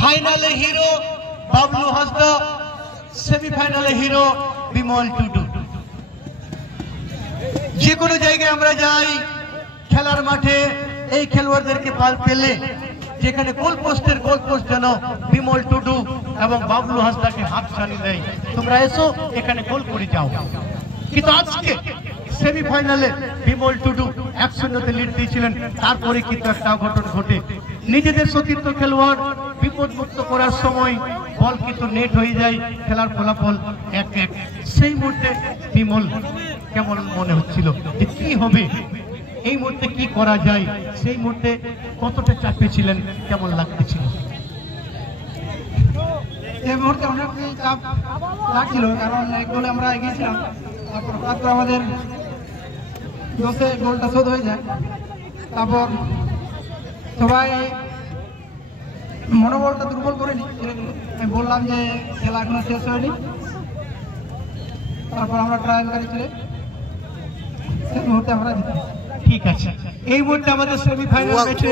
ফাইনালে হিরো বাবলু হাসদা, সেমিফাইনালে হিরো বিমল টুডু। যে কোনো জায়গায় আমরা যাই খেলার মাঠে, এই খেলোয়াড়দেরকে পেলে যেখানে গোল পোস্ট যেন বিমল টুডু এবং বাবলু হাসদাকে হাত ছানি দেয়, তোমরা এসো এখানে গোল করে যাও। কিন্তু আজকে সেমিফাইনালে বিমল টুডু 1-0 লিড দিয়েছিলেন, তারপরে কিন্তু একটা অঘটন ঘটে। নিজেদের সতীর্থ খেলোয়াড় বিপদ মুক্ত করার সময় বল কিন্তু নেট হয়ে যায়, খেলার ফলাফল 1-1। সেই মুহূর্তে বিমল কেমন মনে হচ্ছিল যে কি হবে, এই মুহূর্তে কি করা যায়, সেই মুহূর্তে কতটা চাপে ছিলেন, কেমন লাগতেছিল? এই মুহূর্তে অনেকটাই চাপ লাগছিল, কারণ এক গোলে আমরা এগিয়েছিলাম, তারপর আমাদের দোষে গোলটা শোধ হয়ে যায়। তারপর সবাই মনোবলটা দুর্বল করেনি, আমি বললাম যে খেলা এখনো শেষ হয়নি। তারপর আমরা ট্রায়াল করেছি, সেই মুহূর্তে আমরা জিতে। ঠিক আছে, এই মুহূর্তে আমাদের সেমিফাইনাল ম্যাচে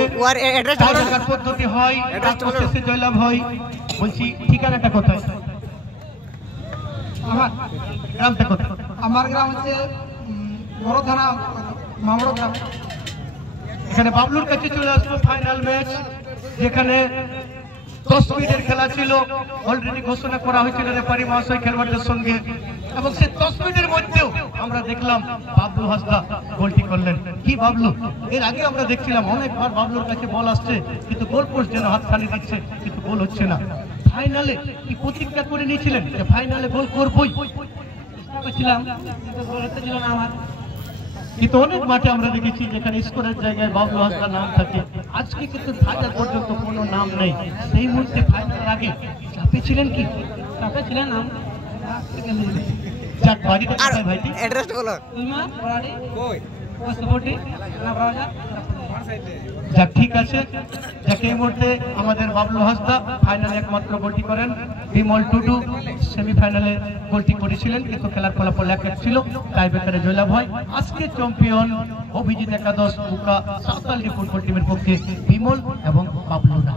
পদ্ধতি হয়, শেষে জয়লাভ হয়। বলছি ঠিকানাটা কোথায়? আমার গ্রামটা কোথায়? আমার গ্রাম হচ্ছে বড় থানা মামড়ো গ্রাম। এখানে বাবলুর কাছে চলে আসবো। ফাইনাল ম্যাচ যেখানে 10 মিনিটের খেলা ছিল, অলরেডি ঘোষণা করা হয়েছিল রেফারি মহাশয় খেলোয়াড়দের সঙ্গে, এবং সেই 10 মিনিটের মধ্যেও আমরা দেখলাম বাবলু হাসদা গোলটি করলেন। কি বাবলু, এর আগে আমরা দেখছিলাম অনেকবার বাবলুর কাছে বল আসছে, কিন্তু গোল পোস্ট যেন হাত ছাড়িয়ে দিচ্ছে, কিন্তু গোল হচ্ছে না। ফাইনালে কি প্রতিজ্ঞা করে নিয়েছিলেন যে ফাইনালে গোল করবই? কিন্তু অনেক মাঠে আমরা দেখেছি যেখানে স্কোরের জায়গায় বাবলু হাসদার নাম থাকে, আজকে কিন্তু ফাইনাল পর্যন্ত কোনো নাম নেই। সেই মুহূর্তে ফাইনালের আগে চাপে ছিলেন কি? চাপে ছিলেন না। যাক, বাড়িটা কোথায় ভাইটি? অ্যাড্রেস বলো। যাক, ঠিক আছে। যাক, এই মুহূর্তে আমাদের বাবলু হাসদা ফাইনালে একমাত্র গোলটি করেন। বিমল টুডু সেমিফাইনালে গোলটি করেছিলেন, কিন্তু খেলার ফলাফল 1-1 ছিল, টাই ব্রেকারে জয়লাভ হয়। আজকে চ্যাম্পিয়ন অভিজিৎ একাদশ বুকা সাঁওতালডি ফুটবল টিমের পক্ষে বিমল এবং বাবলুরা।